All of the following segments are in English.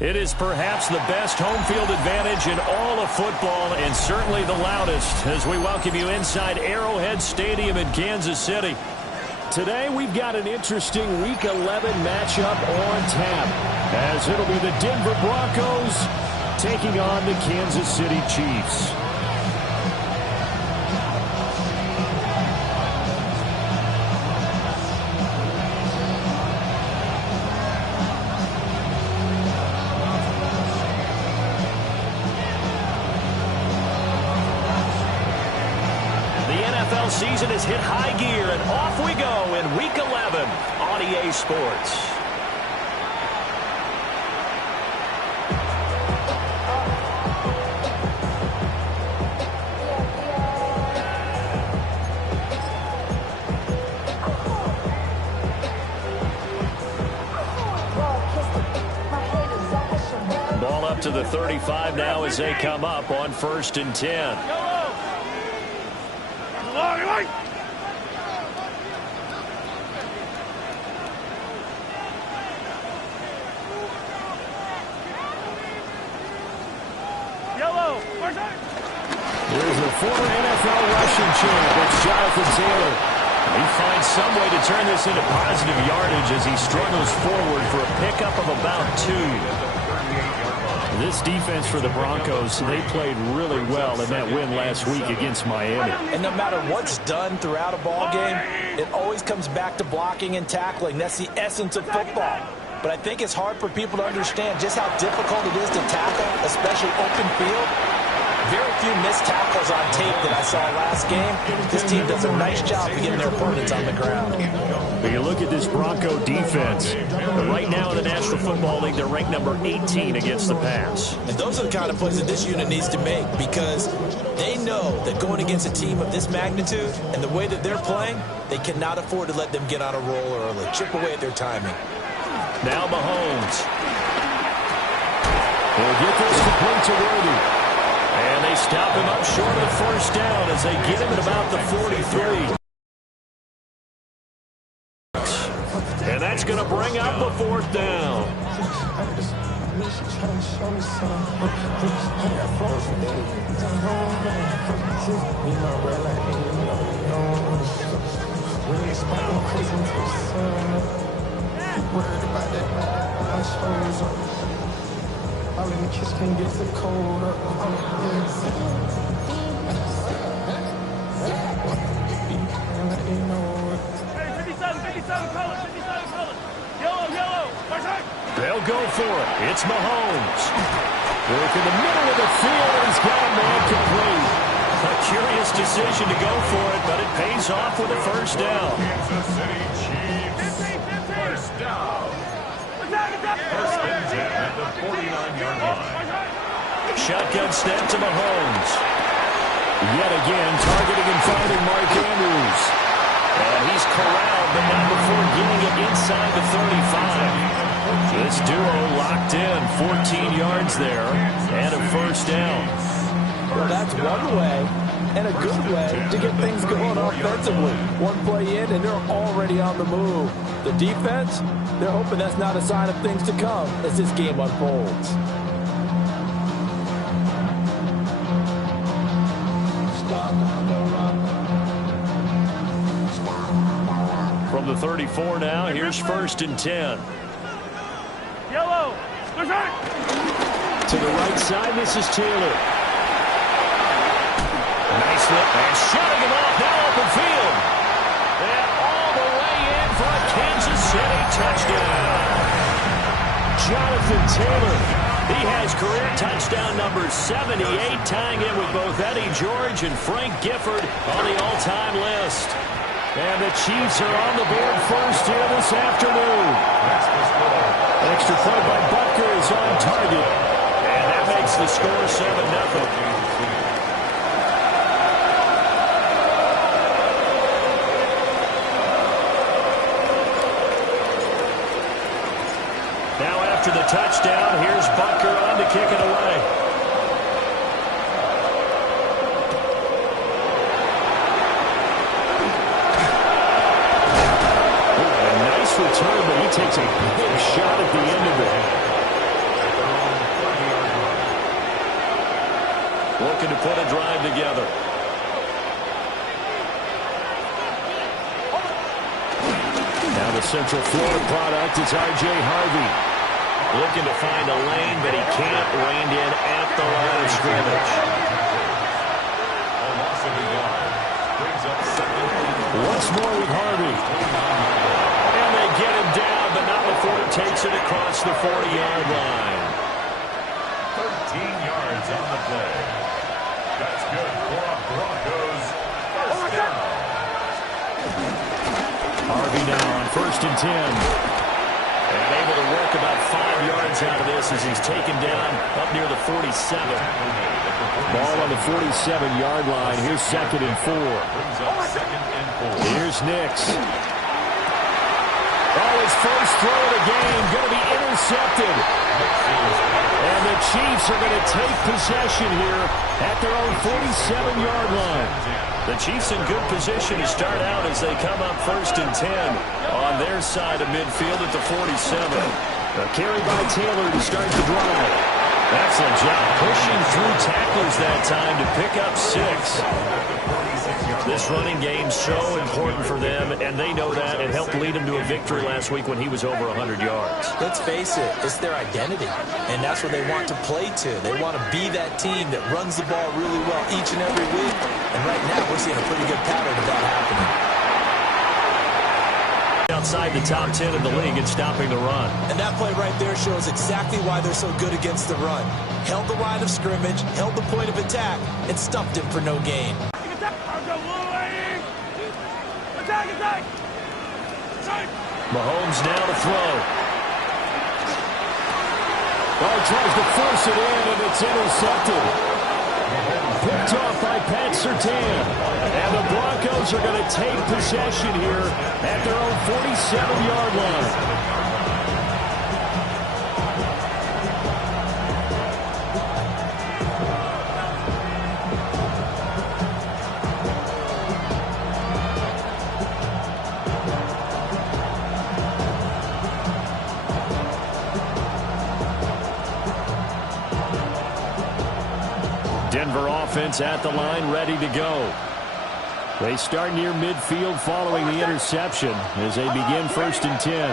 It is perhaps the best home field advantage in all of football, and certainly the loudest, as we welcome you inside Arrowhead Stadium in Kansas City. Today we've got an interesting Week 11 matchup on tap, as it'll be the Denver Broncos taking on the Kansas City Chiefs. Season has hit high gear, and off we go in Week 11 on EA Sports. Ball up to the 35 now as they come up on 1st and 10. There's a former NFL rushing champ. It's Jonathan Taylor. He finds some way to turn this into positive yardage as he struggles forward for a pickup of about 2. This defense for the Broncos, they played really well in that win last week against Miami. And no matter what's done throughout a ball game, it always comes back to blocking and tackling. That's the essence of football. But I think it's hard for people to understand just how difficult it is to tackle, especially open field. Very few missed tackles on tape that I saw last game. This team does a nice job of getting their opponents on the ground. But you look at this Bronco defense. Right now in the National Football League, they're ranked number 18 against the pass. And those are the kind of plays that this unit needs to make, because they know that going against a team of this magnitude and the way that they're playing, they cannot afford to let them get on a roll early. Chip away at their timing. Now Mahomes. They'll get this complete to Worthy. And they stop him up short of the 1st down as they get him at about the 43. And that's going to bring up a 4th down. All in the kiss can't get the cold up. Hey, 57 colors. Yellow. They'll go for it. It's Mahomes. Work in the middle of the field, and he's got a man complete. A curious decision to go for it, but it pays off with a 1st down. Kansas City Chiefs. 1st down. 1st and 10 at the 49-yard line. Shotgun snap to Mahomes. Yet again, targeting and finding Mark Andrews. And he's corralled, but not before getting it inside the 35. This duo locked in, 14 yards there, and a 1st down. Well, that's one way, and a good way, to get things going offensively. One play in, and they're already on the move. The defense, they're hoping that's not a sign of things to come as this game unfolds. From the 34 now, here's 1st and 10. Yellow. To the right side, this is Taylor. Nice look, and shutting him off now open field. And all the way in for a Kansas City touchdown. Jonathan Taylor. He has career touchdown number 78, tying in with both Eddie George and Frank Gifford on the all-time list. And the Chiefs are on the board first here this afternoon. Extra point by Butker is on target. And that makes the score 7-0. Now after the touchdown, here's Butker on to kick it away. Ooh, a nice return, but he takes a big shot at the end of it. Looking to put a drive together. Now the Central Florida product is R.J. Harvey. Looking to find a lane, but he can't. Reined in at the line of scrimmage. Once more with Harvey. And they get him down, but not before he takes it across the 40-yard line. 13 yards on the play. That's good for a Broncos first down. Harvey now on 1st and 10. And able to work about 5 yards out of this as he's taken down up near the 47. Ball on the 47-yard line. Here's 2nd and 4. Here's Nix. Oh, his first throw of the game going to be intercepted. And the Chiefs are going to take possession here at their own 47-yard line. The Chiefs in good position to start out as they come up 1st and 10 on their side of midfield at the 47. A carry by Taylor to start the drive. Excellent job pushing through tacklers that time to pick up 6. This running game's so important for them, and they know that. It helped lead them to a victory last week when he was over 100 yards. Let's face it, it's their identity, and that's what they want to play to. They want to be that team that runs the ball really well each and every week, and right now we're seeing a pretty good pattern of that happening. Outside the top 10 in the league in stopping the run. And that play right there shows exactly why they're so good against the run. Held the line of scrimmage, held the point of attack, and stuffed him for no gain. Mahomes now to throw. Oh, tries to force it in, and it's intercepted. Picked off by Pat Surtain. And the Broncos are going to take possession here at their own 47-yard line. Denver offense at the line, ready to go. They start near midfield following the interception as they begin 1st and 10.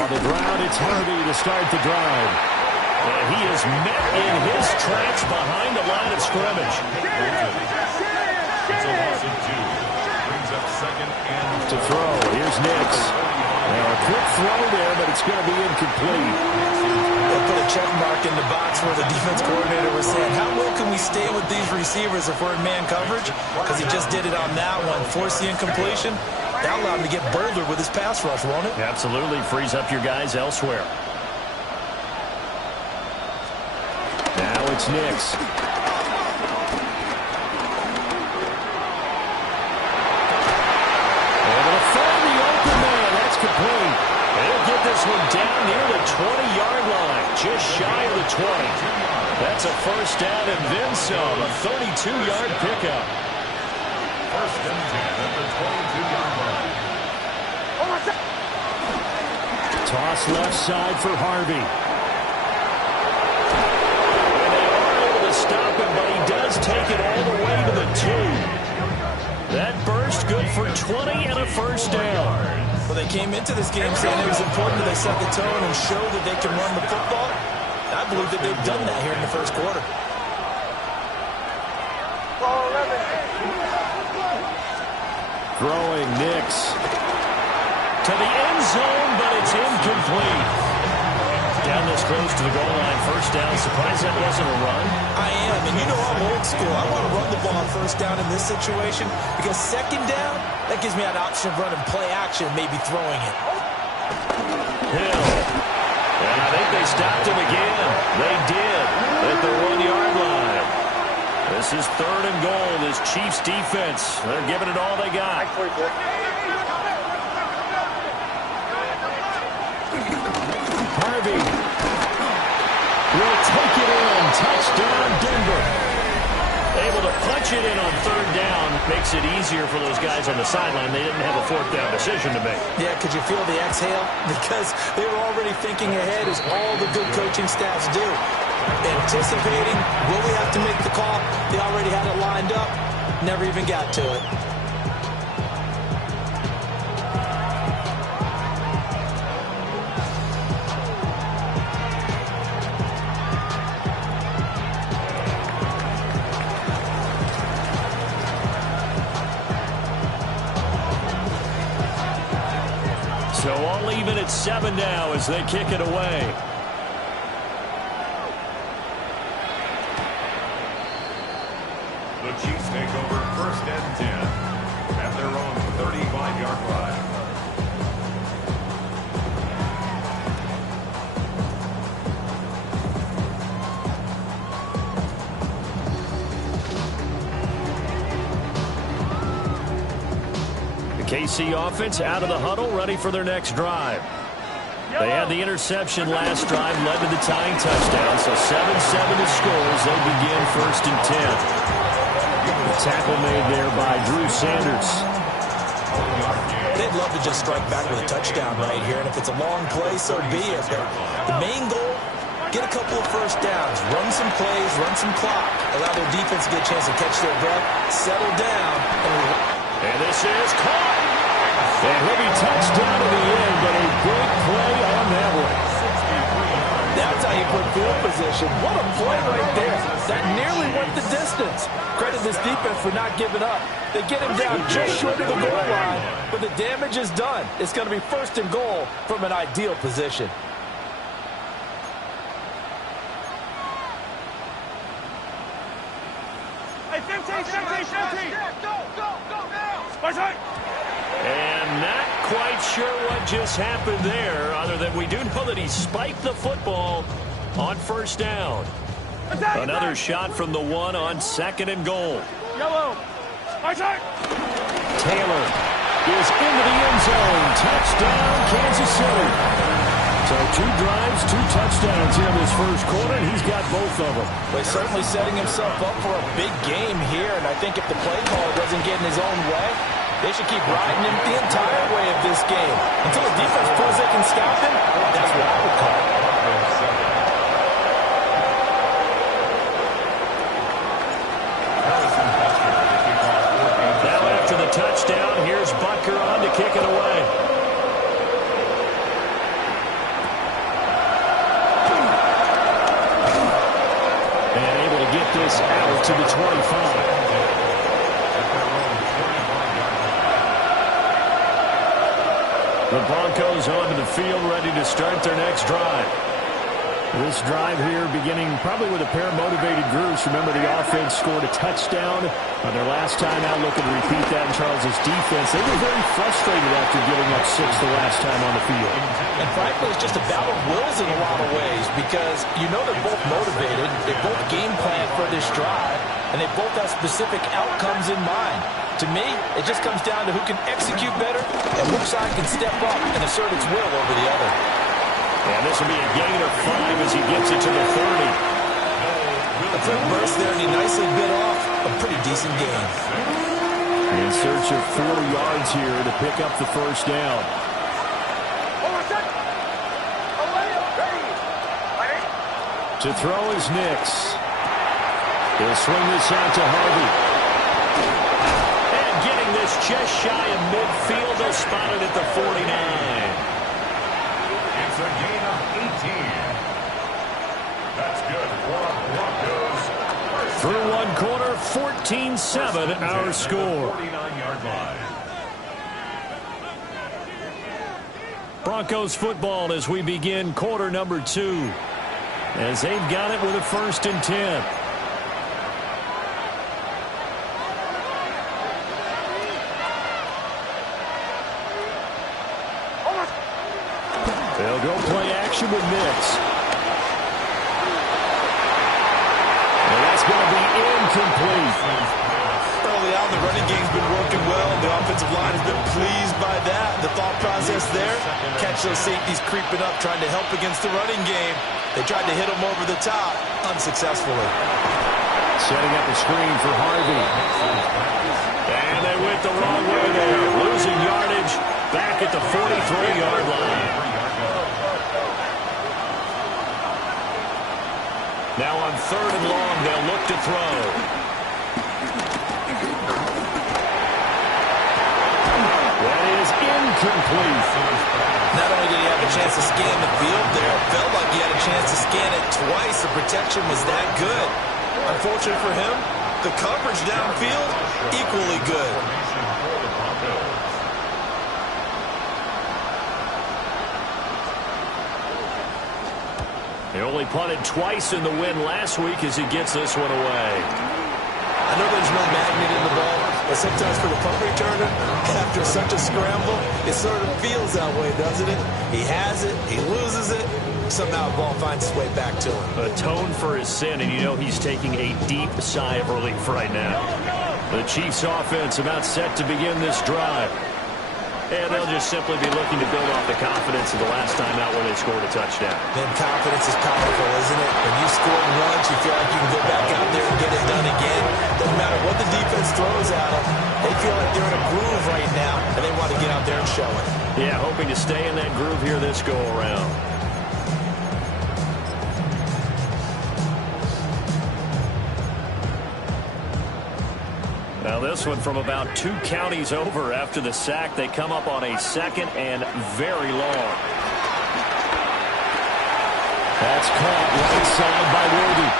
On the ground, it's Harvey to start the drive. And he is met in his tracks behind the line of scrimmage. It's a loss of 2. Brings up 2nd and To throw, here's Nix. Now a quick throw there, but it's going to be incomplete. They put a check mark in the box where the defense coordinator was saying, how well can we stay with these receivers if we're in man coverage? Because he just did it on that one, forced the incompletion. That allowed him to get bolder with his pass rush, won't it? Absolutely, frees up your guys elsewhere. Now it's Nix. Able to find the open man. That's complete. They'll get this one down near the 20-yard line, just shy of the 20. That's a first down and then some, a 32-yard pickup. 1st and 10 at the 22-yard line. Toss left side for Harvey. And they are able to stop him, but he does take it all the way to the 2. That burst good for 20 and a first down. Well, they came into this game saying it was important that they set the tone and show that they can run the football. I believe that they've done that here in the first quarter. Throwing Nix to the end zone, but it's incomplete. incomplete. Down this close to the goal line, first down. Surprised that wasn't a run. I am, and you know I'm old school. I want to run the ball on first down in this situation because second down, that gives me an option of running play action, maybe throwing it. Hill. And I think they stopped him again. They did at the 1-yard line. This is third and goal. This Chiefs defense, they're giving it all they got. Harvey will take it in. Touchdown, Denver. Able to punch it in on third down. Makes it easier for those guys on the sideline. They didn't have a fourth down decision to make. Yeah, could you feel the exhale? Because they were already thinking ahead, as all the good coaching staffs do. Anticipating, will we have to make the call? They already had it lined up. Never even got to it. So all even at 7 now as they kick it away. The Chiefs take over first and 10 at their own 35-yard line. KC offense out of the huddle, ready for their next drive. They had the interception last drive, led to the tying touchdown, so 7-7 to score as they begin first and 10. The tackle made there by Drew Sanders. They'd love to just strike back with a touchdown right here, and if it's a long play, so be it. The main goal, get a couple of first downs, run some plays, run some clock, allow their defense to get a chance to catch their breath, settle down, and this is caught. And he'll be touched down in the end, but a big play on that one. That's how you put field position. What a play right there. That nearly went the distance. Credit this defense for not giving up. They get him down just short of the goal line, but the damage is done. It's going to be first and goal from an ideal position. Hey, 15. Go now. Spartan. And not quite sure what just happened there, other than we do know that he spiked the football on first down. Another shot from the 1 on second and goal. Yellow. Spartan. Taylor is into the end zone. Touchdown, Kansas City. So 2 drives, 2 touchdowns here in this first quarter, and he's got both of them. Well, he's certainly setting himself up for a big game here, and I think if the play call doesn't get in his own way, they should keep riding him the entire way of this game. Until the defense proves they can stop him, that's what I would call it. Now after the touchdown, here's Butker on to kick it away. And able to get this out to the 25. The Broncos onto the field, ready to start their next drive. This drive here beginning probably with a pair of motivated groups. Remember, the offense scored a touchdown on their last time out, looking to repeat that in Charles's defense. They were very frustrated after giving up 6 the last time on the field. And frankly, it's just a battle of wills in a lot of ways because you know they're both motivated, they both game plan for this drive, and they both have specific outcomes in mind. To me, it just comes down to who can execute better and which side can step up and assert its will over the other. And this will be a gain of 5 as he gets it to the 30. A quick burst there, and he nicely bit off a pretty decent gain. In search of 4 yards here to pick up the first down. To throw is Nix. He'll swing this out to Harvey. And getting this just shy of midfield, they'll spot it at the 49. It's a gain of 18. That's good for Broncos. Through one quarter, 14-7 our score. 49-yard line. Broncos football as we begin quarter number 2. As they've got it with a 1st and 10. They'll go play action with Nix. And that's going to be incomplete. Early on, the running game's been working well. The offensive line has been pleased by that. The thought process there, catch those safeties creeping up, trying to help against the running game. They tried to hit him over the top, unsuccessfully. Setting up a screen for Harvey. And they went the wrong way there. Losing yardage back at the 43-yard line. Now on 3rd and long, they'll look to throw. That is incomplete. Not only did he have a chance to scan the field there, it felt like he had a chance to scan it twice. The protection was that good. Unfortunate for him, the coverage downfield, equally good. He only punted twice in the win last week as he gets this one away. I know there's no magnet in the ball, but sometimes for the punt returner, after such a scramble, it sort of feels that way, doesn't it? He has it, he loses it, somehow the ball finds its way back to him. Atone for his sin, and you know he's taking a deep sigh of relief right now. The Chiefs offense about set to begin this drive. And they'll just simply be looking to build off the confidence of the last time out where they scored a touchdown. Then confidence is powerful, isn't it? When you score once, you feel like you can go back out there and get it done again. Doesn't matter what the defense throws at them. They feel like they're in a groove right now, and they want to get out there and show it. Yeah, hoping to stay in that groove here this go-around. Now this one from about 2 counties over after the sack. They come up on a 2nd and very long. That's caught right side by Worthy.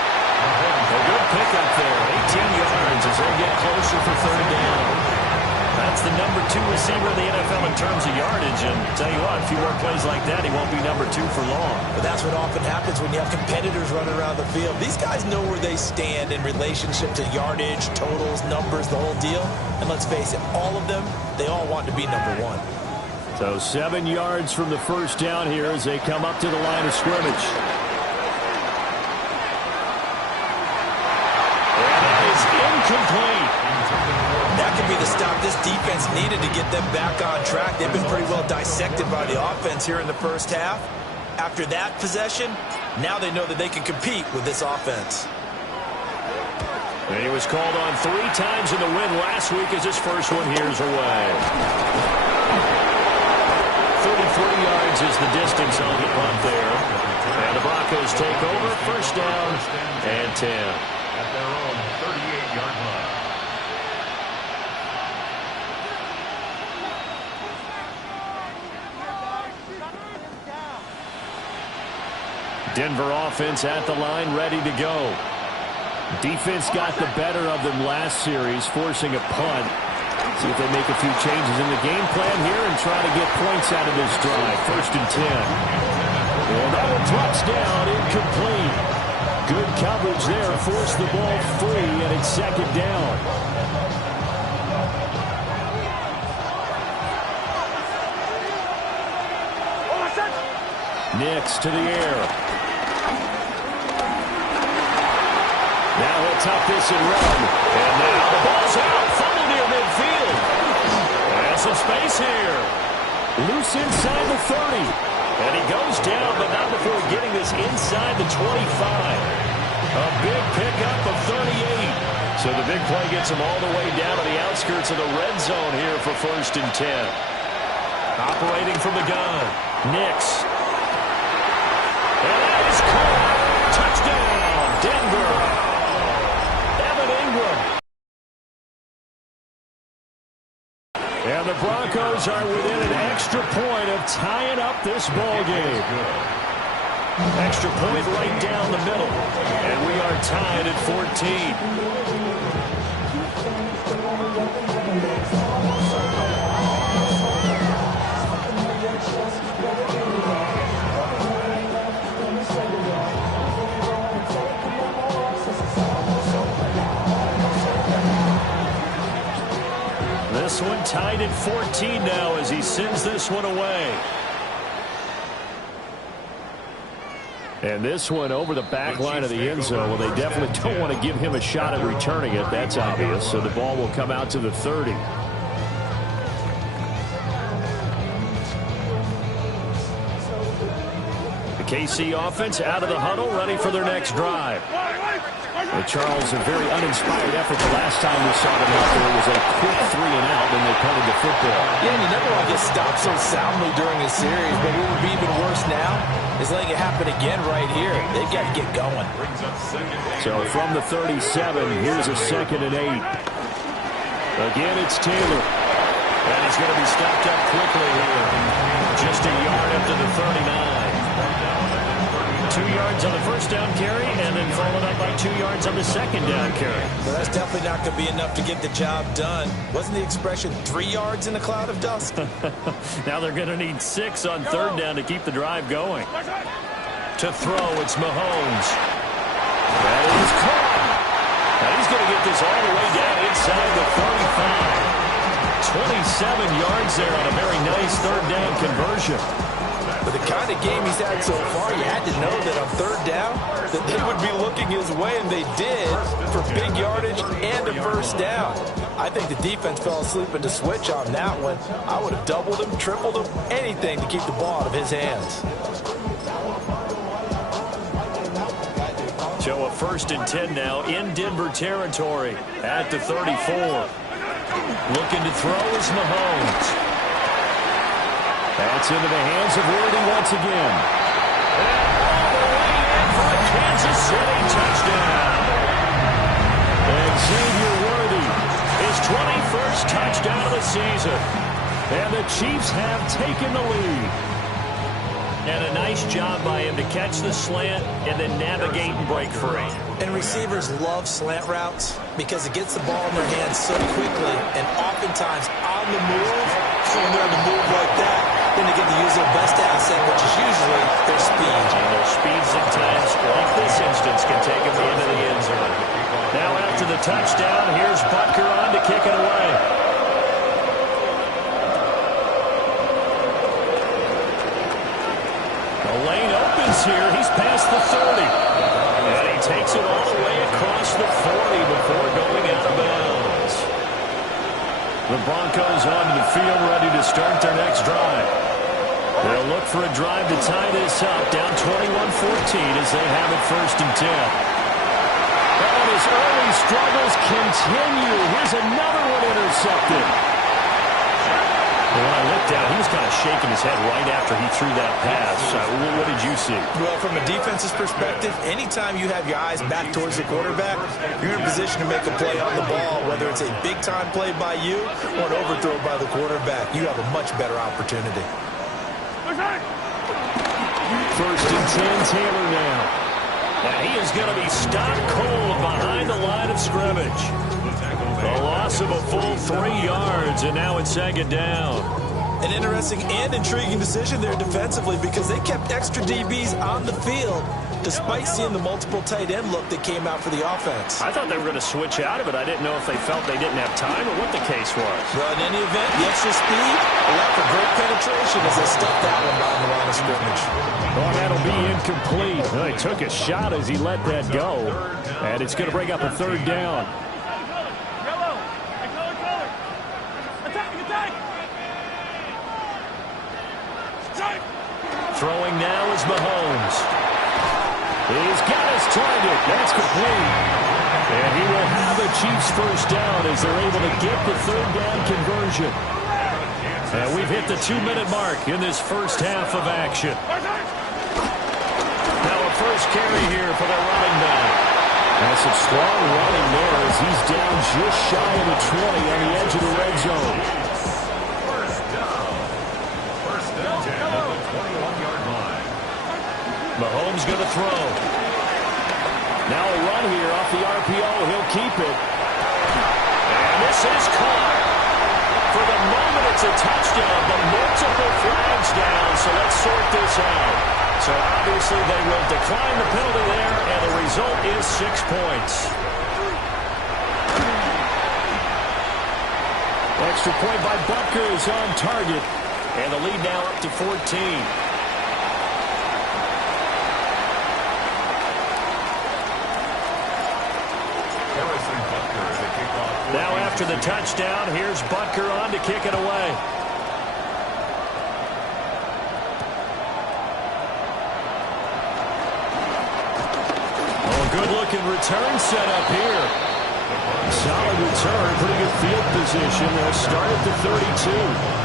A good pickup there. 18 yards as they get closer for 3rd down. That's the number 2 receiver in the NFL in terms of yardage. And tell you what, a few more plays like that, he won't be number 2 for long. But that's what often happens when you have competitors running around the field. These guys know where they stand in relationship to yardage, totals, numbers, the whole deal. And let's face it, all of them, they all want to be number 1. So 7 yards from the 1st down here as they come up to the line of scrimmage. And that is incomplete. That could be the stop this defense needed to get them back on track. They've been pretty well dissected by the offense here in the 1st half. After that possession, now they know that they can compete with this offense. And he was called on 3 times in the win last week as his first one here's away. 33 yards is the distance on the punt there. And the Broncos take over, 1st down and 10. At their own 38-yard line. Denver offense at the line, ready to go. Defense got the better of them last series, forcing a punt. See if they make a few changes in the game plan here and try to get points out of this drive. 1st and 10. And that one drops down, incomplete. Good coverage there, forced the ball free, and it's 2nd down. Nix to the air. Now he'll tuck this and run. And now the ball's out. Fumble near midfield. And some space here. Loose inside the 30. And he goes down, but not before getting this inside the 25. A big pickup of 38. So the big play gets him all the way down to the outskirts of the red zone here for 1st and 10. Operating from the gun. Nix. And that is caught. Touchdown, Denver. Evan Ingram. And the Broncos are within an extra point of tying up this ball game. Extra point right down the middle. And we are tied at 14. this one tied at 14 now as he sends this one away. And this one over the back line of the end zone. Well, they definitely don't want to give him a shot at returning it. That's obvious. So the ball will come out to the 30. The KC offense out of the huddle, ready for their next drive. Charles, a very uninspired effort the last time we saw them out there. It was a quick 3 and out, and they punted the football. Yeah, and you never want to get stopped so soundly during a series, but what would be even worse now is letting it happen again right here. They've got to get going. So from the 37, here's a 2nd and 8. Again, it's Taylor. And he's going to be stopped up quickly here. Just a yard up to the 39. 2 yards on the first down carry, and then followed up by 2 yards on the second down carry. Well, that's definitely not going to be enough to get the job done. Wasn't the expression 3 yards in a cloud of dust? Now they're going to need 6 on 3rd down to keep the drive going. To throw, it's Mahomes. That is caught. Now he's going to get this all the way down inside the 35. 27 yards there on a very nice 3rd down conversion. But the kind of game he's had so far, you had to know that on 3rd down, that they would be looking his way, and they did, for big yardage and a 1st down. I think the defense fell asleep at the switch on that one. I would have doubled him, tripled him, anything to keep the ball out of his hands. So a 1st and 10 now in Denver territory at the 34. Looking to throw is Mahomes. That's into the hands of Worthy once again. And all the way in for a Kansas City touchdown. And Xavier Worthy, his 21st touchdown of the season. And the Chiefs have taken the lead. And a nice job by him to catch the slant and then navigate and break free. And receivers love slant routes because it gets the ball in their hands so quickly and oftentimes on the move. So when they're on the move like that, then they get to use their best asset, which is usually their speed. And their speeds at times, like this instance, can take them into the end zone. Now after the touchdown, here's Butker on to kick it away. The lane opens here. He's past the 30. And he takes it all the way across the 40 before going out of bounds. The Broncos onto the field, ready to start their next drive. They'll look for a drive to tie this up, down 21-14 as they have it 1st and 10. And his early struggles continue. Here's another one intercepted. When I looked out, he was kind of shaking his head right after he threw that pass. What did you see? Well, from a defense's perspective, anytime you have your eyes back towards the quarterback, you're in a position to make a play on the ball, whether it's a big-time play by you or an overthrow by the quarterback. You have a much better opportunity. 1st and 10, Taylor now. And he is going to be stopped cold behind the line of scrimmage. A loss of a full 3 yards, and now it's 2nd down. An interesting and intriguing decision there defensively because they kept extra DBs on the field despite seeing the multiple tight end look that came out for the offense. I thought they were going to switch out of it. I didn't know if they felt they didn't have time or what the case was. Well, in any event, the extra speed allowed for great penetration as they stuffed that one behind the line of scrimmage. Well, that'll be incomplete. Well, he took a shot as he let that go, and it's going to bring up a 3rd down. Throwing now is Mahomes. He's got his target. That's complete. And he will have the Chiefs 1st down as they're able to get the 3rd down conversion. And we've hit the 2-minute mark in this first half of action. Now a first carry here for the running back. And some strong running there as he's down just shy of the 20 on the edge of the red zone. Mahomes going to throw. Now a run here off the RPO. He'll keep it. And this is caught. For the moment, it's a touchdown, but multiple flags down, so let's sort this out. So obviously they will decline the penalty there, and the result is 6 points. Extra point by Butker is on target. And the lead now up to 14. Now after the touchdown, here's Butker on to kick it away. Oh, good-looking return set up here. Solid return, pretty good field position. They'll start at the 32.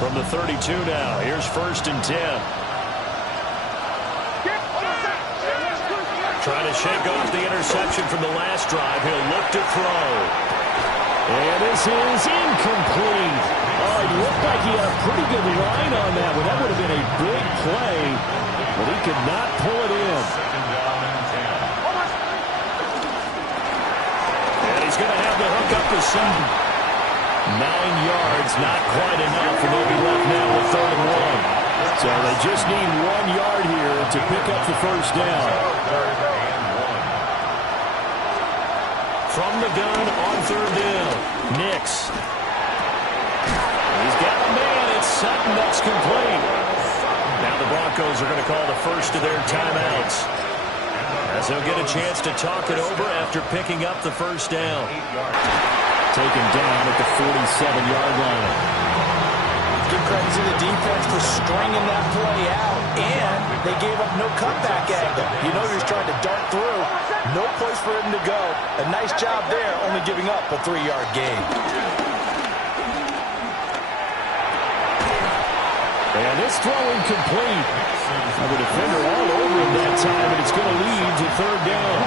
From the 32 now, here's 1st and 10. Trying to shake off the interception from the last drive. He'll look to throw. And this is incomplete. Oh, it looked like he had a pretty good line on that one. That would have been a big play, but he could not pull it in. And he's going to have the hook up the 7. 9 yards, not quite enough, and they'll be left now with 3rd and 1. So they just need 1 yard here to pick up the 1st down. From the gun on 3rd down, Nix. He's got a man. It's Sutton that's complete. Now the Broncos are going to call the first of their timeouts, as they'll get a chance to talk it over after picking up the 1st down. Taken down at the 47-yard line. Give credit to the defense for stringing that play out, and they gave up no cutback angle. You know you're trying to dart through. No place for him to go. A nice job there, only giving up a 3-yard gain. And this throw incomplete. The defender all over him that time, and it's going to lead to 3rd down.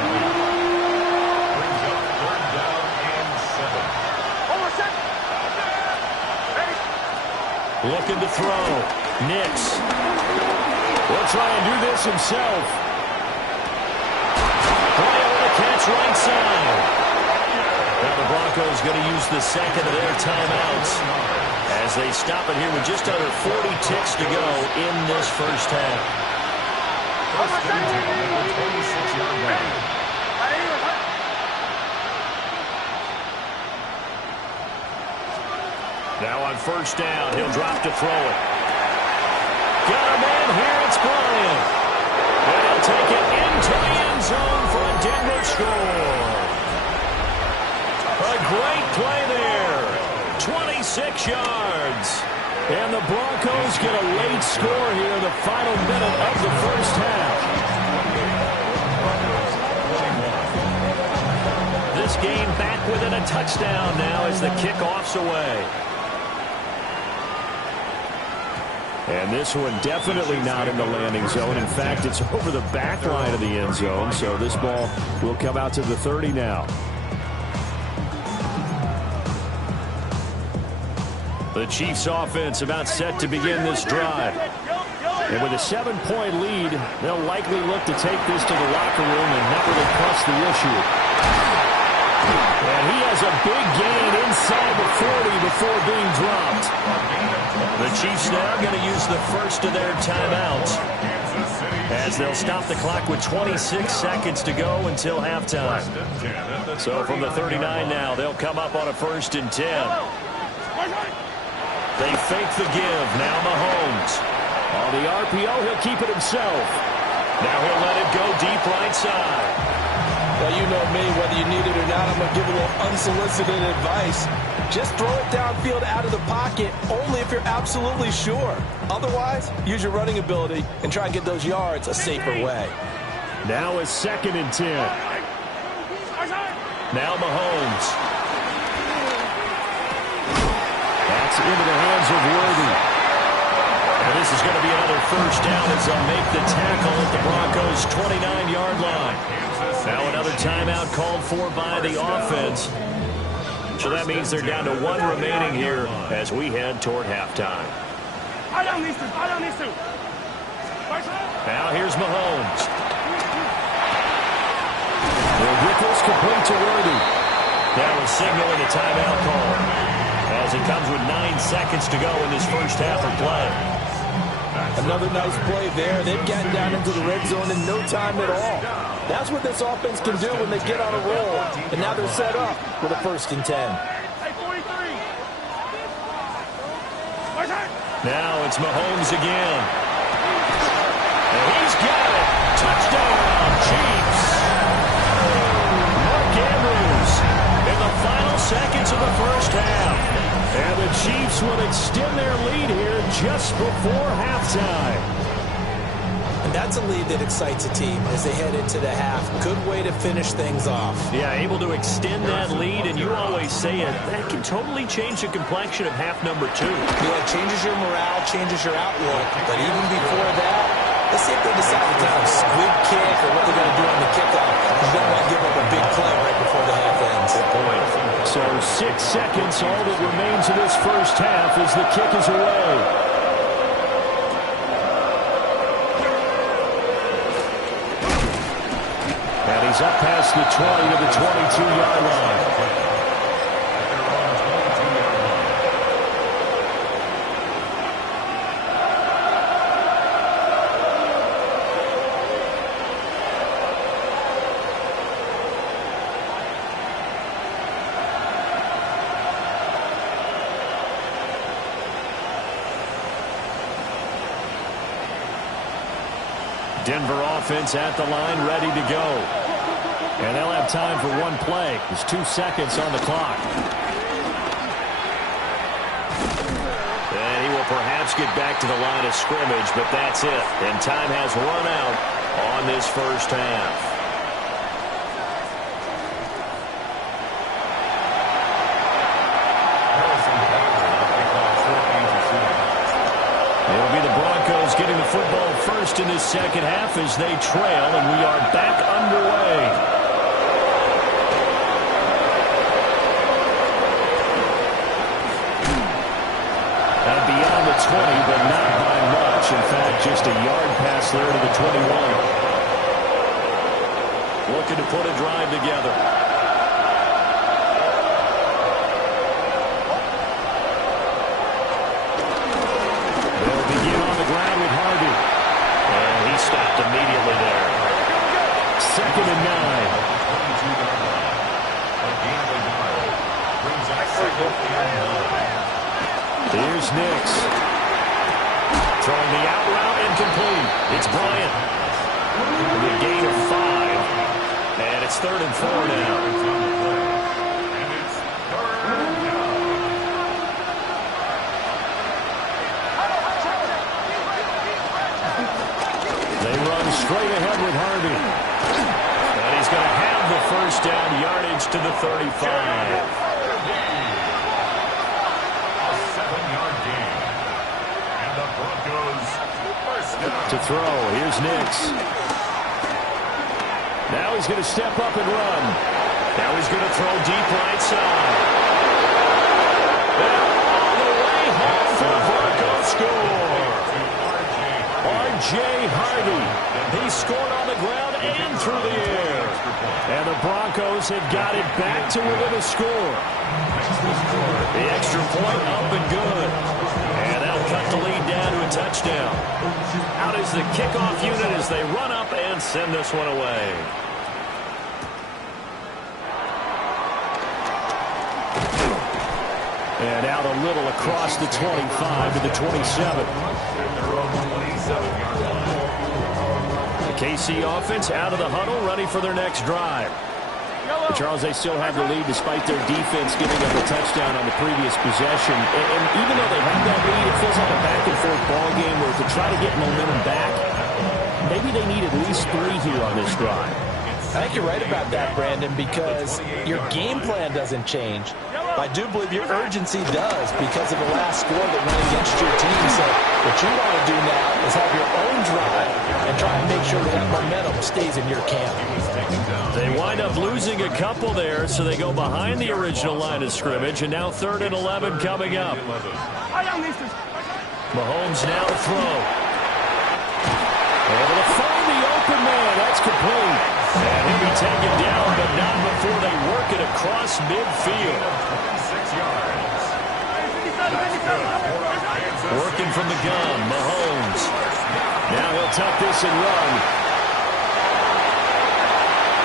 Looking to throw. Nix will try and do this himself. Play over the catch right side. Now the Broncos going to use the 2nd of their timeouts as they stop it here with just under 40 ticks to go in this 1st half. Now on 1st down, he'll drop to throw it. Got a man here, it's Bryant. And he'll take it into the end zone for a Denver score. A great play there. 26 yards. And the Broncos get a late score here in the final minute of the 1st half. This game back within a touchdown now as the kickoff's away. And this one definitely not in the landing zone. In fact, it's over the back line of the end zone. So this ball will come out to the 30 now. The Chiefs offense about set to begin this drive. And with a 7-point lead, they'll likely look to take this to the locker room and not really press the issue. And he has a big gain inside the 40 before being dropped. The Chiefs now going to use the 1st of their timeouts, as they'll stop the clock with 26 seconds to go until halftime. So from the 39 now, they'll come up on a 1st and 10. They fake the give. Now Mahomes. On the RPO, he'll keep it himself. Now he'll let it go deep right side. Well, you know me, whether you need it or not, I'm going to give a little unsolicited advice. Just throw it downfield out of the pocket, only if you're absolutely sure. Otherwise, use your running ability and try and get those yards a safer way. Now a 2nd and 10. Now Mahomes. That's into the hands of Worthy. And this is going to be another 1st down as they'll make the tackle at the Broncos' 29-yard line. Now another timeout called for by the offense. So that means they're down to 1 remaining here as we head toward halftime. Now here's Mahomes. They'll get this complete to Worthy. Now we're signaling a timeout call as it comes with 9 seconds to go in this 1st half of play. Another nice play there. They've gotten down into the red zone in no time at all. That's what this offense can do when they get on a roll. And now they're set up with a 1st and 10. Now it's Mahomes again. And he's got it. Touchdown, Chiefs. Mark Andrews in the final seconds of the first half. And the Chiefs will extend their lead here just before halftime. And that's a lead that excites a team as they head into the half. Good way to finish things off. Yeah, able to extend that lead, and you always say it, that can totally change the complexion of half number 2. Yeah, it changes your morale, changes your outlook. But even before that, let's see if they decide to kind of squib kick or what they're going to do on the kickoff. You don't want to give up a big play right before the half ends. Good point. So 6 seconds, all that remains of this first half as the kick is away. And he's up past the 20 to the 22-yard line. Denver offense at the line, ready to go. And they'll have time for one play. There's 2 seconds on the clock. And he will perhaps get back to the line of scrimmage, but that's it. And time has run out on this first half. It'll be the Broncos getting the football first in this second half as they trail, and we are back underway. And beyond the 20, but not by much. In fact, just a yard pass there to the 21. Looking to put a drive together. They'll begin on the ground with Harvey. And he stopped immediately there. 2nd and 9. Here's Nix. Throwing the out route incomplete. It's Bryant. With a gain of 5. And it's 3rd and 4 now. They run straight ahead with Harvey. And he's going to have the first down, yardage to the 35. To throw. Here's Nix. Now he's going to step up and run. Now he's going to throw deep right side. And all the way home for the Broncos score. R.J. Harvey. He scored on the ground and through the air. And the Broncos have got it back to within a score. The extra point up and good. And that'll cut the lead down to a touchdown. Out is the kickoff unit as they run up and send this one away. And out a little across the 25 to the 27. The KC offense out of the huddle, ready for their next drive. But Charles, they still have the lead despite their defense giving up a touchdown on the previous possession. And even though they have that lead, it feels like a back-and-forth ball game where to try to get momentum back, maybe they need at least 3 here on this drive. I think you're right about that, Brandon, because your game plan doesn't change. I do believe your urgency does because of the last score that went against your team. So what you want to do now is have your own drive and try and make sure that momentum stays in your camp. They wind up losing a couple there, so they go behind the original line of scrimmage, and now 3rd and 11 coming up. Mahomes now to throw. Able to find the open man. That's complete. And he'll be taken down, but not before they work it across midfield. 6 yards. Working from the gun, Mahomes. Now he'll tuck this and run.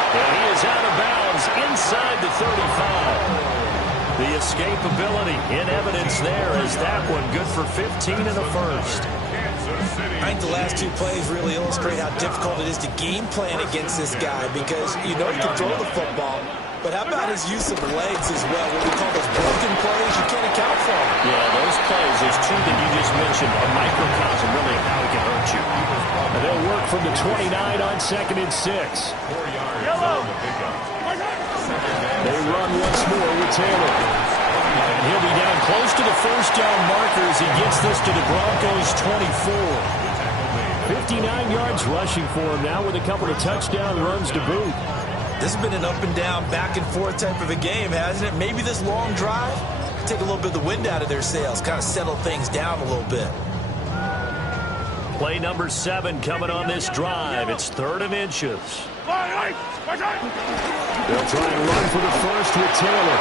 And he is out of bounds inside the 35. The escapability in evidence there as that one good for 15 in the first. I think the last two plays really illustrate how difficult it is to game plan against this guy because you know he can throw the football, but how about his use of legs as well? What we call those broken plays, you can't account for them. Yeah, those plays, those two that you just mentioned, a microcosm really of how he can hurt you. And they'll work from the 29 on 2nd and 6. 4 yards. They run once more with Taylor. And he'll be down close to the first down marker as he gets this to the Broncos' 24. 59 yards rushing for him now with a couple of touchdown runs to boot. This has been an up and down, back and forth type of a game, hasn't it? Maybe this long drive, take a little bit of the wind out of their sails, kind of settle things down a little bit. Play number 7 coming on this drive. It's 3rd and inches. They'll try and run for the first with Taylor.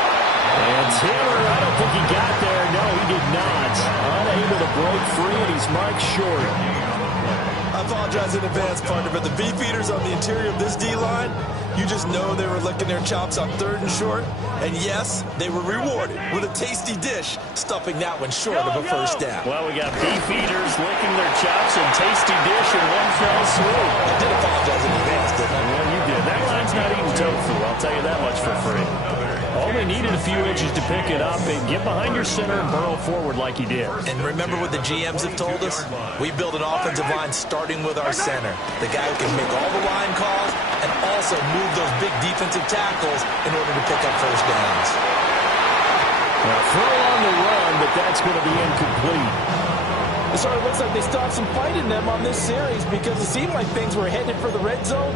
And Taylor, I don't think he got there. No, he did not. Unable to break free, and he's marked short. I apologize in advance, partner, but the beefeaters on the interior of this D-line, you just know they were licking their chops on 3rd and short. And yes, they were rewarded with a tasty dish, stuffing that one short of a first down. Well, we got beefeaters licking their chops and tasty dish in one fell swoop. I did apologize in advance, didn't I? Well, you did. That line's not eating tofu, I'll tell you that much for free. Only needed a few inches to pick it up and get behind your center and burrow forward like he did. And remember what the GMs have told us? We build an offensive line starting with our center. The guy who can make all the line calls and also move those big defensive tackles in order to pick up first downs. Now, throw on the run, but that's going to be incomplete. So it looks like they still have some fight in them on this series because it seemed like things were headed for the red zone.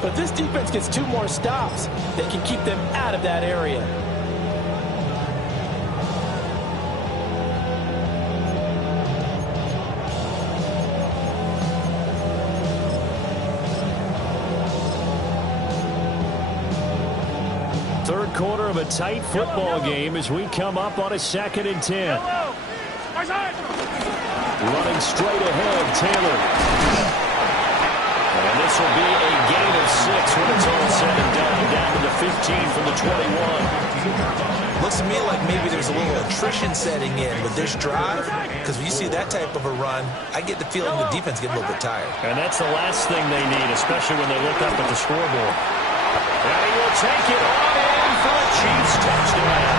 But if this defense gets 2 more stops, they can keep them out of that area. Third quarter of a tight football game as we come up on a 2nd and 10. Running straight ahead, Taylor. And this will be a gain of 6 when it's all said and done. Down to the 15 from the 21. Looks to me like maybe there's a little attrition setting in with this drive, because when you see that type of a run, I get the feeling the defense get a little bit tired. And that's the last thing they need, especially when they look up at the scoreboard. And he will take it on in for a Chiefs touchdown.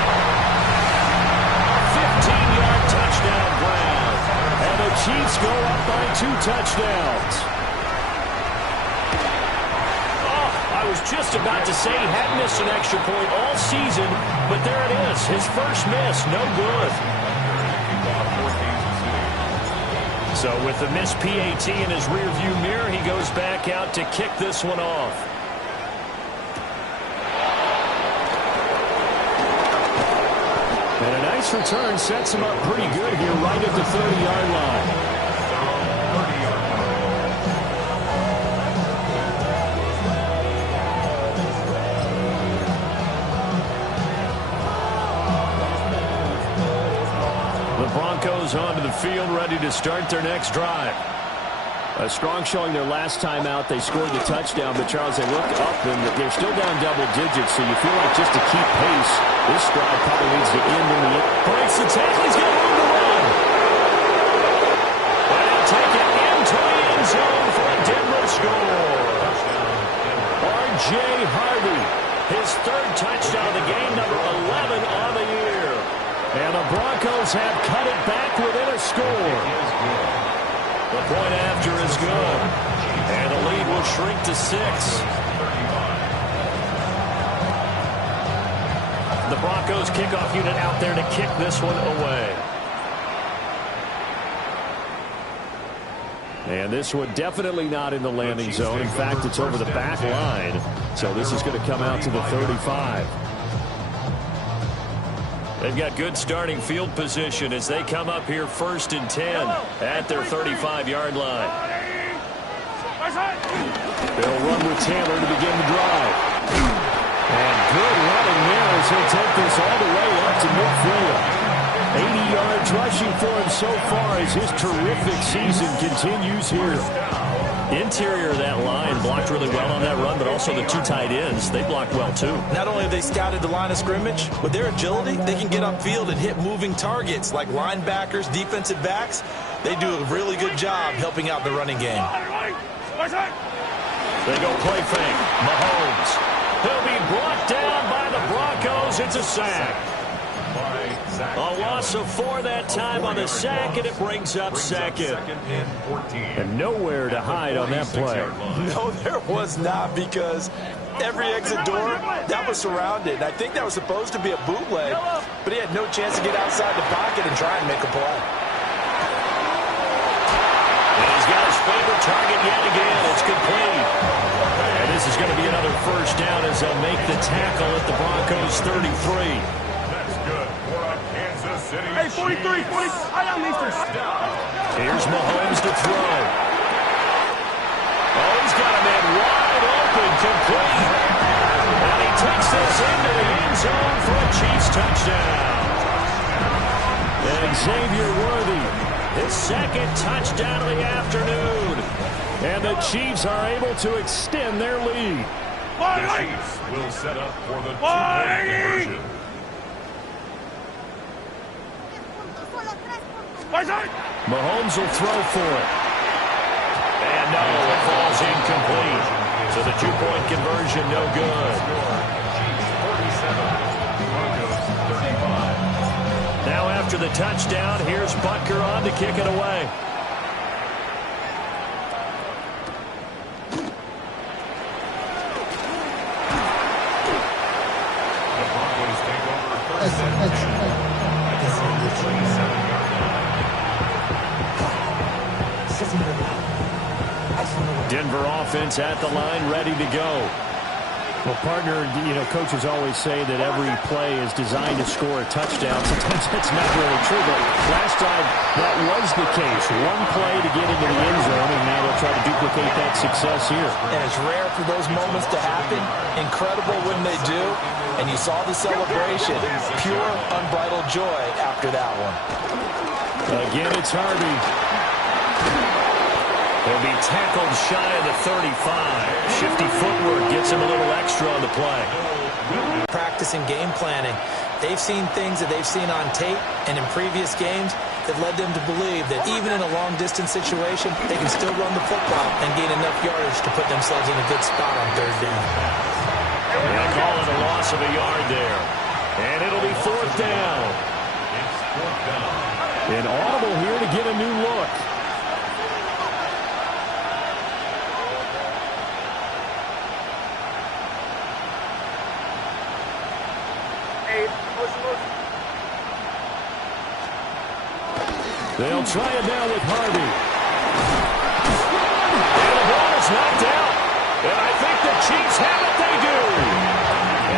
15-yard touchdown grab. And the Chiefs go up by 2 touchdowns. Oh, I was just about to say he hadn't missed an extra point all season, but there it is. His first miss, no good. So with the missed PAT in his rearview mirror, he goes back out to kick this one off. And a nice return sets him up pretty good here right at the 30-yard line. The Broncos onto the field ready to start their next drive. A strong showing their last time out. They scored the touchdown, but Charles, they look up and they're still down double digits, so you feel like just to keep pace, this drive probably needs to end in the end. Breaks the tackle. He's got room to run. And he'll take it into the end zone for a Denver score. R.J. Harvey, his 3rd touchdown of the game, number 11 on the year. And the Broncos have cut it back within a score. The point after is good. And the lead will shrink to 6. The Broncos kickoff unit out there to kick this one away. And this one definitely not in the landing zone. In fact, it's over the back line. So this is going to come out to the 35. They've got good starting field position as they come up here 1st and 10 at their 35-yard line. They'll run with Taylor to begin the drive. And good running there as he'll take this all the way up to midfield. 80 yards rushing for him so far as his terrific season continues here. Interior of that line blocked really well on that run, but also the two tight ends, they blocked well too. Not only have they scouted the line of scrimmage, with their agility, they can get upfield and hit moving targets like linebackers, defensive backs. They do a really good job helping out the running game. They go play fake. Mahomes. He'll be brought down by the Broncos. It's a sack. A loss of 4 that time on the sack, and it brings up second. And nowhere to hide on that play. No, there was not, because every exit door, that was surrounded. I think that was supposed to be a bootleg, but he had no chance to get outside the pocket and try and make a play. And he's got his favorite target yet again. It's complete. And this is going to be another first down as they'll make the tackle at the Broncos 33. Hey, 43, 40. I am Eastern. Here's Mahomes to throw. Oh, he's got a man wide open, complete. And he takes this into the end zone for a Chiefs touchdown. And Xavier Worthy, his second touchdown of the afternoon. And the Chiefs are able to extend their lead. The Chiefs will set up for the two-point conversion. Mahomes will throw for it. And no, it falls incomplete. So the two-point conversion, no good. Now after the touchdown, here's Butker on to kick it away. The Broncos take over first and 10. Denver offense at the line, ready to go. Well, partner, coaches always say that every play is designed to score a touchdown. Sometimes that's not really true, but last time that was the case. One play to get into the end zone, and now they'll try to duplicate that success here. And it's rare for those moments to happen. Incredible when they do. And you saw the celebration. Pure, unbridled joy after that one. Again, it's Harvey. He'll be tackled shy of the 35. Shifty footwork gets him a little extra on the play. Practicing game planning. They've seen things that they've seen on tape and in previous games that led them to believe that even in a long-distance situation, they can still run the football and gain enough yardage to put themselves in a good spot on third down. They'll call it a loss of a yard there. And it'll be fourth down. It's fourth down. An audible here to get a new look. They'll try it now with Harvey. And the ball is knocked out. And I think the Chiefs have it. They do.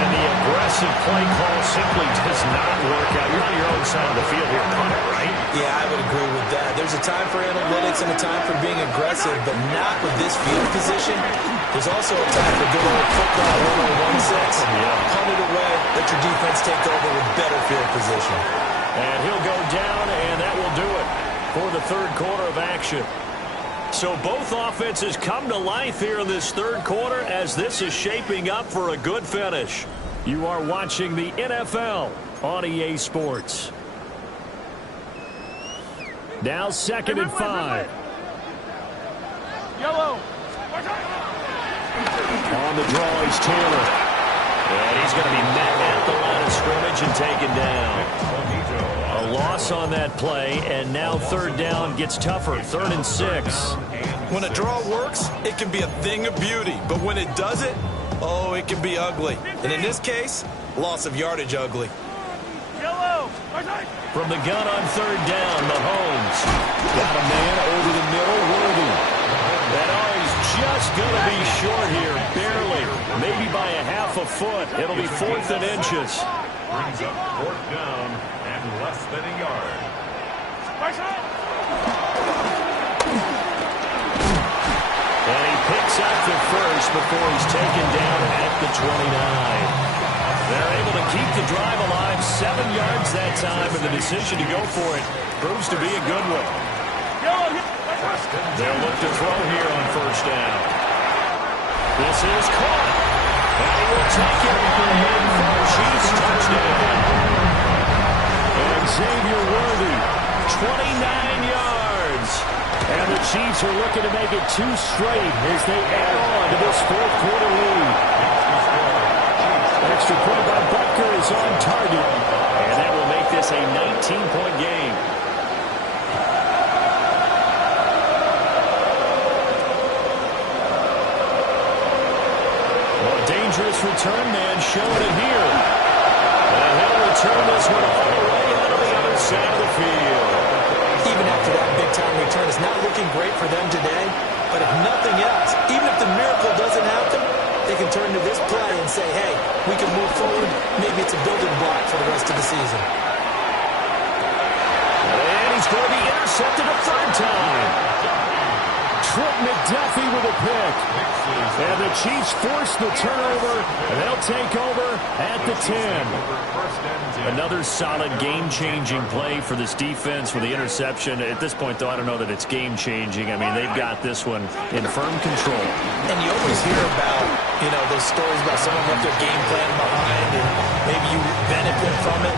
And the aggressive play call simply does not work out. You're on your own side of the field here, punt it, right? Yeah, I would agree with that. There's a time for analytics and a time for being aggressive, but not with this field position. There's also a time for good old football, 1-on-1-6. Punt it away. Let your defense take over with better field position. And he'll go down, and that will do it for the third quarter of action. So both offenses come to life here in this third quarter as this is shaping up for a good finish. You are watching the NFL on EA Sports. Now 2nd and 5. Yellow. On the draw is Taylor. And he's going to be met at the line of scrimmage and taken down. A loss on that play, and now third down gets tougher. 3rd and 6. When a draw works, it can be a thing of beauty. But when it doesn't, oh, it can be ugly. And in this case, loss of yardage ugly. Yellow. From the gun on third down, Mahomes. Got a man over the middle, Worthy. And oh, he's just going to be short here, barely. Maybe by a half a foot. It'll be 4th and inches. Brings up fourth down and less than a yard. And he picks up the first before he's taken down at the 29. They're able to keep the drive alive, 7 yards that time. time, and the decision to go for it proves to be a good one. They'll look to throw here on first down. This is caught. And he will take it in for a Chiefs touchdown. And Xavier Worthy, 29 yards. And the Chiefs are looking to make it 2 straight as they add on to this fourth quarter lead. Extra point by Butker is on target. And that will make this a 19-point game. Well, a dangerous return man showing it here. And he'll return this one all the way out of the other side of the field. Even after that big-time return, it's not looking great for them today. But if nothing else, even if the miracle doesn't happen, they can turn to this play and say, hey, we can move forward. Maybe it's a building block for the rest of the season. And he's going to be intercepted a third time. Trent McDuffie with a pick. And the Chiefs force the turnover, and they'll take over at the 10. Another solid game-changing play for this defense with the interception. At this point, though, I don't know that it's game-changing. I mean, they've got this one in firm control. And you always hear about, those stories about someone left their game plan behind and maybe you benefit from it.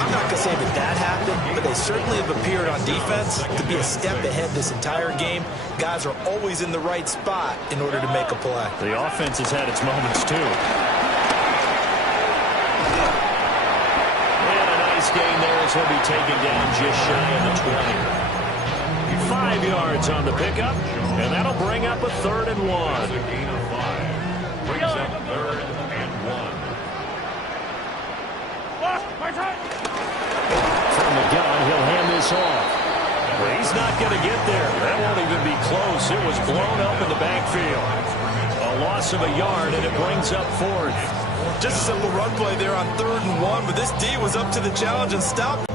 I'm not going to say that happened, but they certainly have appeared on defense to be a step ahead this entire game. Guys are always in the right spot in order to make a play. The offense has had its moments, too. And a nice gain there as he'll be taken down just shy of the 20. 5 yards on the pickup, and that'll bring up a 3rd and 1. Brings up 3rd and 1. From the gun, he'll hand this off. But he's not going to get there. That won't even be close. It was blown up in the backfield. A loss of a yard, and it brings up 4th. Just a simple run play there on 3rd and 1, but this D was up to the challenge and stopped.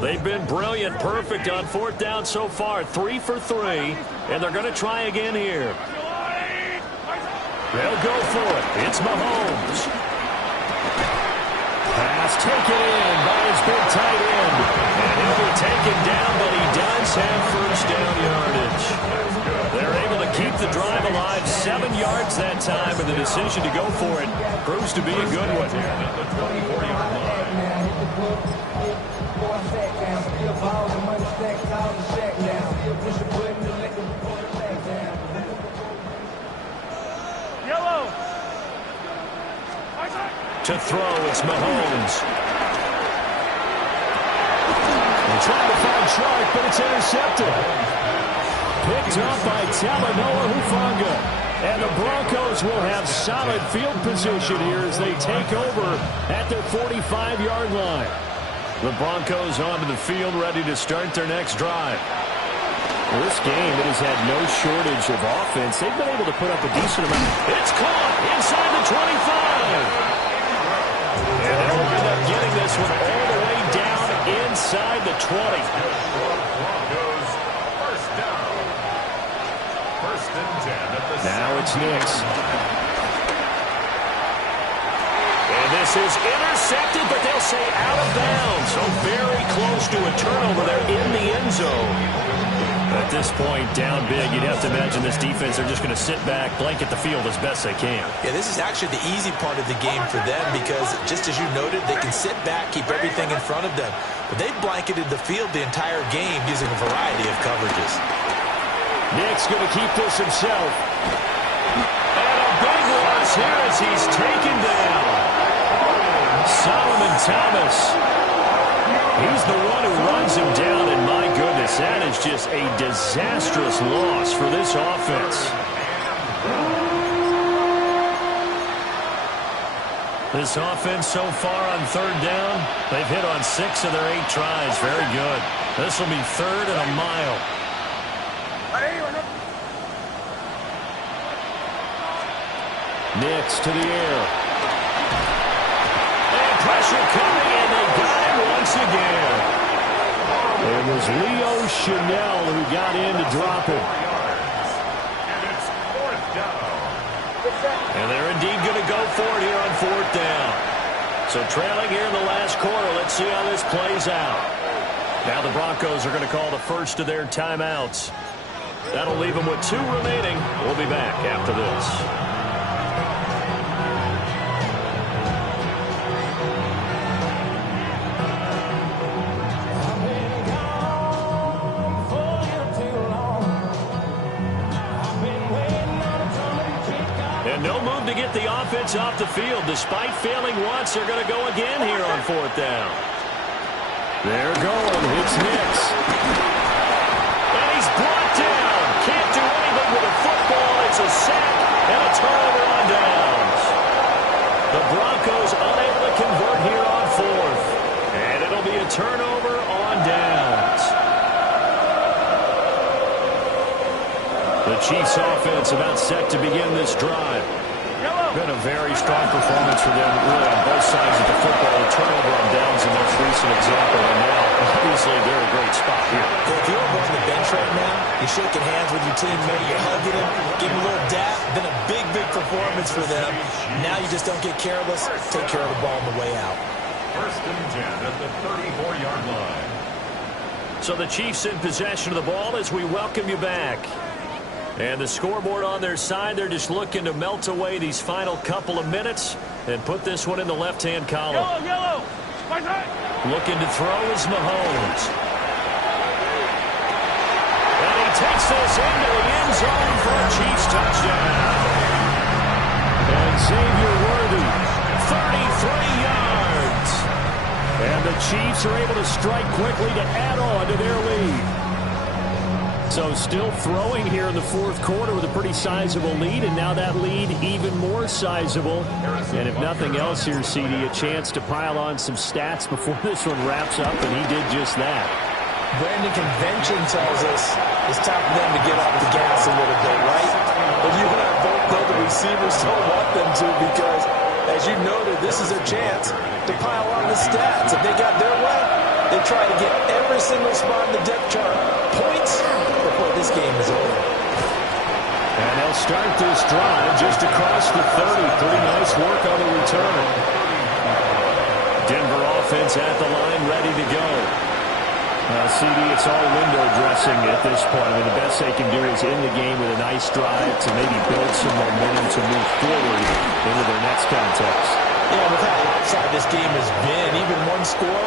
They've been brilliant, perfect on 4th down so far. 3 for 3, and they're going to try again here. They'll go for it. It's Mahomes. Pass taken in by his big tight end. And he'll be taken down, but he does have first down yardage. They're able to keep the drive alive. 7 yards that time, and the decision to go for it proves to be a good one. To throw, it's Mahomes. They're trying to find Chark, but it's intercepted. Picked up by Talanoa Hufanga. And the Broncos will have solid field position here as they take over at their 45-yard line. The Broncos onto the field, ready to start their next drive. This game, it has had no shortage of offense. They've been able to put up a decent amount. It's caught inside the 25. And they'll end up getting this one all the way down inside the 20. Broncos, first down. 1st and 10 at the Now it's Nix. And this is intercepted, but they'll say out of bounds. So very close to a turnover there in the end zone. At this point, down big, you'd have to imagine this defense, they're just going to sit back, blanket the field as best they can. Yeah, this is actually the easy part of the game for them because, just as you noted, they can sit back, keep everything in front of them. But they've blanketed the field the entire game using a variety of coverages. Nick's going to keep this himself. And a big loss here as he's taken down. Solomon Thomas. He's the one who runs him down, and my goodness, that is just a disastrous loss for this offense. This offense so far on 3rd down, they've hit on 6 of their 8 tries. Very good. This will be 3rd and a mile. Nix to the air. And pressure coming, and they got him once again. It was Leo Chanel who got in to drop him. And it's 4th down. And they're indeed going to go for it here on 4th down. So trailing here in the last quarter, let's Let's see how this plays out. Now the Broncos are going to call the first of their timeouts. That'll leave them with 2 remaining. We'll be back after this. No move to get the offense off the field. Despite failing once, they're going to go again here on 4th down. They're going. It's Nix. And he's brought down. Can't do anything with a football. It's a sack and a turnover on downs. The Broncos unable to convert here on 4th. And it'll be a turnover on downs. The Chiefs offense about set to begin this drive. Been a very strong performance for them, really, on both sides of the football. A turnover on downs in the most recent example, and now, obviously, they're in a great spot here. If you're on the bench right now, you're shaking hands with your teammate, you're hugging him, giving him a little dap. Been a big, big performance for them. Now you just don't get careless. Take care of the ball on the way out. 1st and 10 at the 34-yard line. So the Chiefs in possession of the ball as we welcome you back. And the scoreboard on their side, they're just looking to melt away these final couple of minutes and put this one in the left-hand column. Yellow. Looking to throw is Mahomes. And he takes this into the end zone for a Chiefs touchdown. And Xavier Worthy, 33 yards. And the Chiefs are able to strike quickly to add on to their lead. So still throwing here in the 4th quarter with a pretty sizable lead, and now that lead even more sizable. And if nothing else here, CD, a chance to pile on some stats before this one wraps up, and he did just that. Brandon, convention tells us it's time for them to get off the gas a little bit, right? But you and I both know the receivers don't want them to because, as you noted, this is their chance to pile on the stats. If they got their way, they try to get every single spot in the depth chart points before this game is over. And they'll start this drive just across the 30. Pretty nice work on the return. Denver offense at the line, ready to go. CD, it's all window dressing at this point. I mean, the best they can do is end the game with a nice drive to maybe build some momentum to move forward into their next contest. Yeah, with how outside this game has been, even one score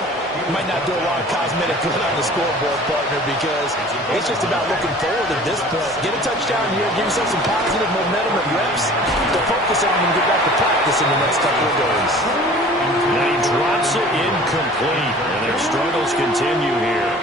might not do a lot of cosmetic good on the scoreboard, partner, because it's just about looking forward at this point. Get a touchdown here, give yourself some positive momentum and reps to focus on and get back to practice in the next couple of days. And he drops it incomplete, and their struggles continue here.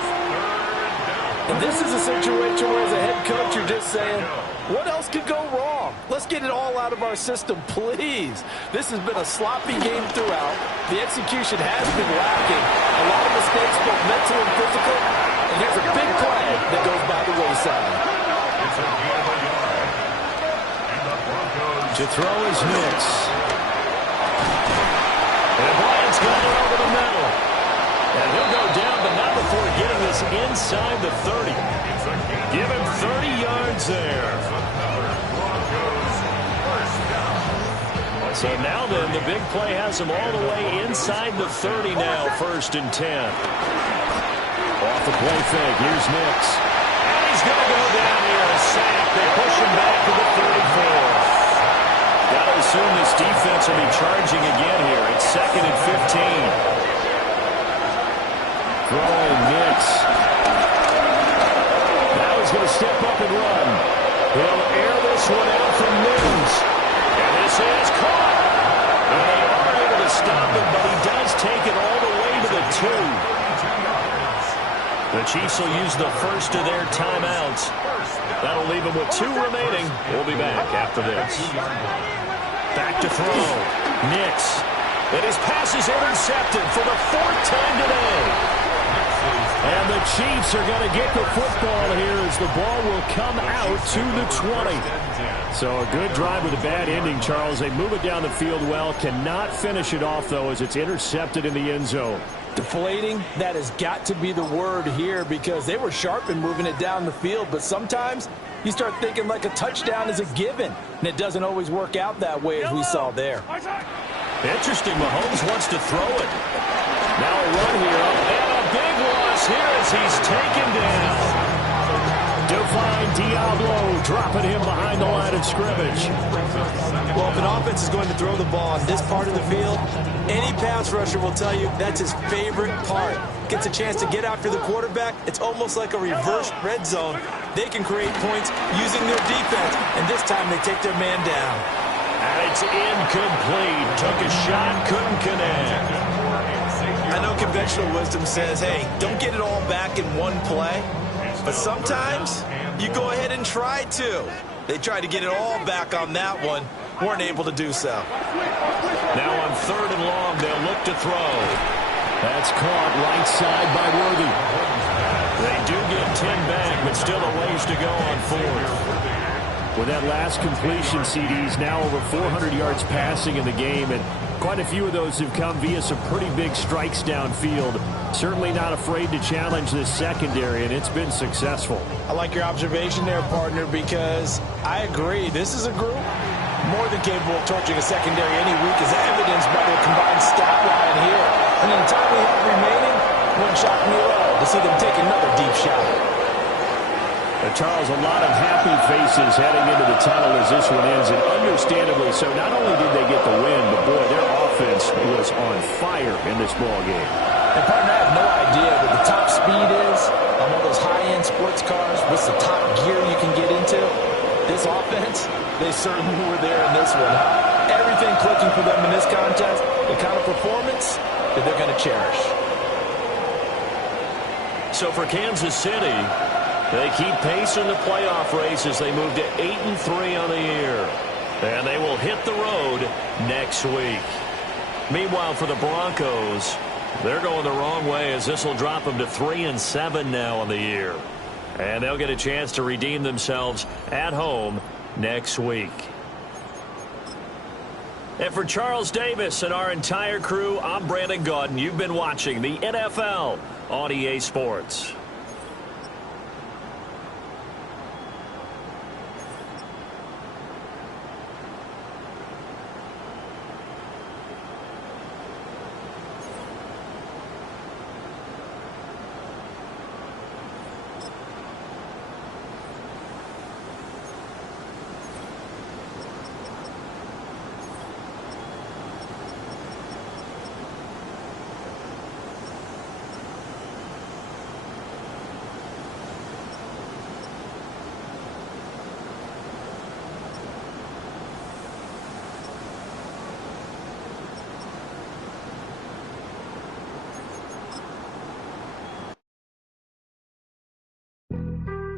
And this is a situation where, as a head coach, you're just saying, what else could go wrong? Let's get it all out of our system, please. This has been a sloppy game throughout. The execution has been lacking. A lot of mistakes, both mental and physical. And here's a big play that goes by the wayside. To throw is Nix. And Bryant's got it over the middle. And he'll go down, but not before getting this inside the 30. Give him 30 yards there. So now then, the big play has him all the way inside the 30 now, 1st and 10. Off the play fake, here's Nix. And he's going to go down here, a sack. They push him back to the 34. Got to assume this defense will be charging again here. It's 2nd and 15. Throwing Nix. Now he's going to step up and run. He'll air this one out from Mims. And this is caught. And they are able to stop him, but he does take it all the way to the 2. The Chiefs will use the first of their timeouts. That'll leave them with 2 remaining. We'll be back after this. Back to throw. Nix. And his pass is intercepted for the 4th time today. And the Chiefs are going to get the football here as the ball will come out to the 20. So a good drive with a bad ending, Charles. They move it down the field well. Cannot finish it off, though, as it's intercepted in the end zone. Deflating, that has got to be the word here because they were sharp in moving it down the field. But sometimes you start thinking like a touchdown is a given. And it doesn't always work out that way as we saw there. Interesting. Mahomes wants to throw it. Now a run he's taken down. Define Diablo, dropping him behind the line of scrimmage. Well, if an offense is going to throw the ball in this part of the field, any pass rusher will tell you that's his favorite part. Gets a chance to get after the quarterback. It's almost like a reverse red zone. They can create points using their defense, and this time they take their man down. And it's incomplete. Took a shot, couldn't connect. I know conventional wisdom says, hey, don't get it all back in one play. But sometimes you go ahead and try to. They tried to get it all back on that one. Weren't able to do so. Now on 3rd and long, they'll look to throw. That's caught right side by Worthy. They do get 10 back, but still a ways to go on 4th. With that last completion, CD's now over 400 yards passing in the game, and quite a few of those have come via some pretty big strikes downfield. Certainly not afraid to challenge this secondary, and it's been successful. I like your observation there, partner, because I agree. This is a group more than capable of torching a secondary any week, as evidenced by their combined stat line here. And in the time we have remaining, wouldn't shock me at all to see them take another deep shot. Charles, a lot of happy faces heading into the tunnel as this one ends, and understandably so. Not only did they get the win, but boy, their offense was on fire in this ball game. And partner, I have no idea what the top speed is on one of those high-end sports cars. What's the top gear you can get into? This offense, they certainly were there in this one. Everything clicking for them in this contest, the kind of performance that they're going to cherish. So for Kansas City, they keep pace in the playoff race as they move to 8-3 on the year. And they will hit the road next week. Meanwhile, for the Broncos, they're going the wrong way as this will drop them to 3-7 now on the year. And they'll get a chance to redeem themselves at home next week. And for Charles Davis and our entire crew, I'm Brandon Gaudin. You've been watching the NFL on EA Sports.